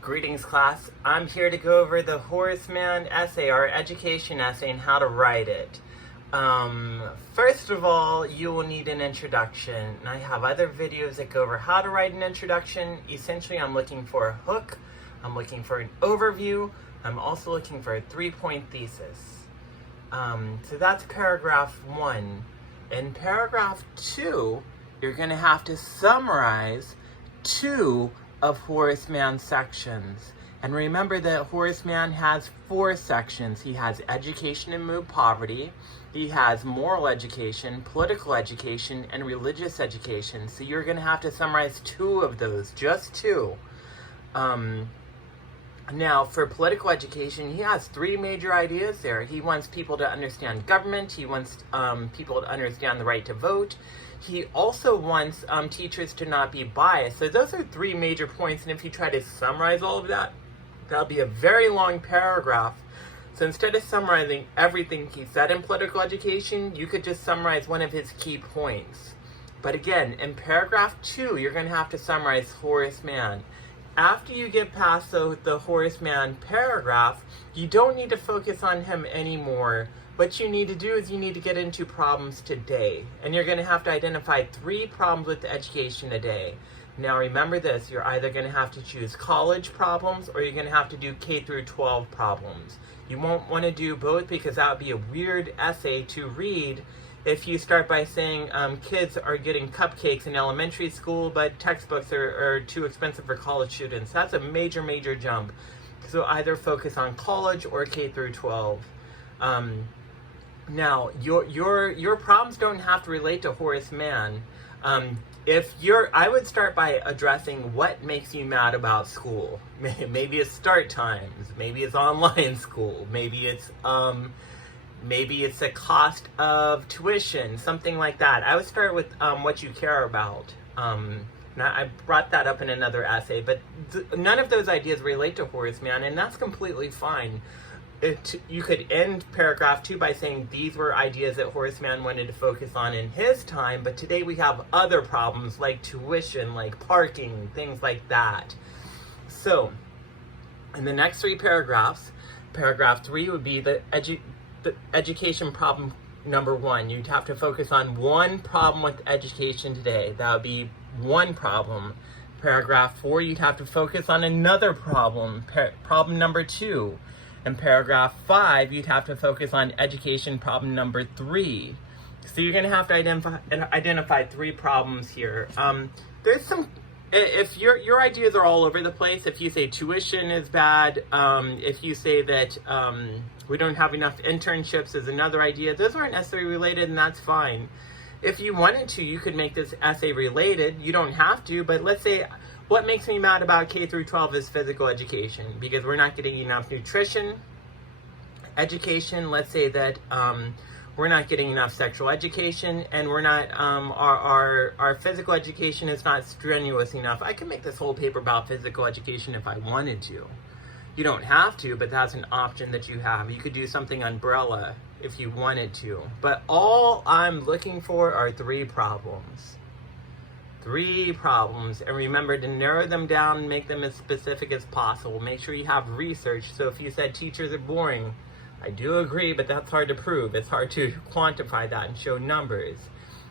Greetings, class. I'm here to go over the Horace Mann essay, our education essay, and how to write it. First of all, you will need an introduction. And I have other videos that go over how to write an introduction. Essentially, I'm looking for a hook. I'm looking for an overview. I'm also looking for a 3-point thesis. So that's paragraph 1. In paragraph 2, you're going to have to summarize 2 of Horace Mann's sections. And remember that Horace Mann has 4 sections. He has education and remove poverty. He has moral education, political education, and religious education. So you're going to have to summarize 2 of those, just 2. Now, for political education, he has 3 major ideas there. He wants people to understand government. He wants people to understand the right to vote. He also wants teachers to not be biased. So those are 3 major points, and if you try to summarize all of that, that'll be a very long paragraph. So instead of summarizing everything he said in political education, you could just summarize one of his key points. But again, in paragraph 2, you're going to have to summarize Horace Mann. After you get past the Horace Mann paragraph, you don't need to focus on him anymore. What you need to do is you need to get into problems today. And you're going to have to identify 3 problems with education today. Now remember this, you're either going to have to choose college problems or you're going to have to do K through 12 problems. You won't want to do both because that would be a weird essay to read if you start by saying kids are getting cupcakes in elementary school, but textbooks are too expensive for college students. That's a major, major jump. So either focus on college or K through 12. Now, your problems don't have to relate to Horace Mann. I would start by addressing what makes you mad about school. Maybe it's start times. Maybe it's online school. Maybe it's the cost of tuition, something like that. I would start with what you care about. Now, I brought that up in another essay, but none of those ideas relate to Horace Mann, and that's completely fine. You could end paragraph 2 by saying these were ideas that Horace Mann wanted to focus on in his time, but today we have other problems like tuition, like parking, things like that. So, in the next 3 paragraphs, paragraph 3 would be the education problem number 1. You'd have to focus on one problem with education today. That would be one problem. Paragraph 4, you'd have to focus on another problem, problem number 2. In paragraph 5, you'd have to focus on education problem number 3. So you're going to have to identify 3 problems here. There's some, if your ideas are all over the place, if you say tuition is bad, if you say that we don't have enough internships is another idea, those aren't necessarily related, and that's fine. If you wanted to, you could make this essay related. You don't have to, but let's say what makes me mad about K through 12 is physical education, because we're not getting enough nutrition education. Let's say that we're not getting enough sexual education, and we're not our physical education is not strenuous enough. I could make this whole paper about physical education if I wanted to. You don't have to, but that's an option that you have. You could do something umbrella if you wanted to. But all I'm looking for are 3 problems. 3 problems, and remember to narrow them down and make them as specific as possible. Make sure you have research. So if you said teachers are boring, I do agree, but that's hard to prove. It's hard to quantify that and show numbers.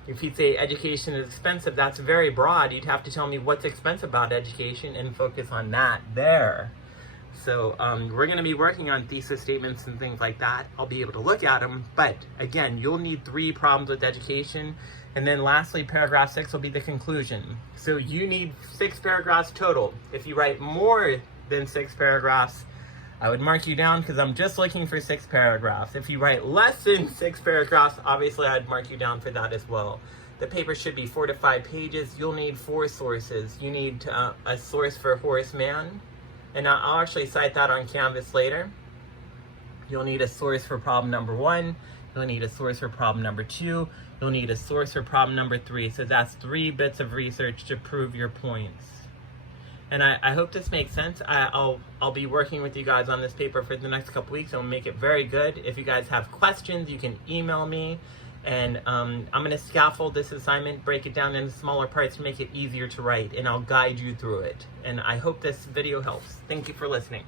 If you say education is expensive, that's very broad. You'd have to tell me what's expensive about education and focus on that there. So we're going to be working on thesis statements and things like that. I'll be able to look at them, but again, you'll need 3 problems with education. And then lastly, paragraph 6 will be the conclusion. So you need 6 paragraphs total. If you write more than 6 paragraphs, I would mark you down because I'm just looking for 6 paragraphs. If you write less than 6 paragraphs, obviously I'd mark you down for that as well. The paper should be 4 to 5 pages. You'll need 4 sources. You need a source for Horace Mann, and I'll actually cite that on Canvas later. You'll need a source for problem number 1. You'll need a source for problem number 2. You'll need a source for problem number 3. So that's 3 bits of research to prove your points. And I hope this makes sense. I'll be working with you guys on this paper for the next couple weeks, and we'll make it very good. If you guys have questions, you can email me, And I'm going to scaffold this assignment, break it down into smaller parts to make it easier to write, and I'll guide you through it. And I hope this video helps. Thank you for listening.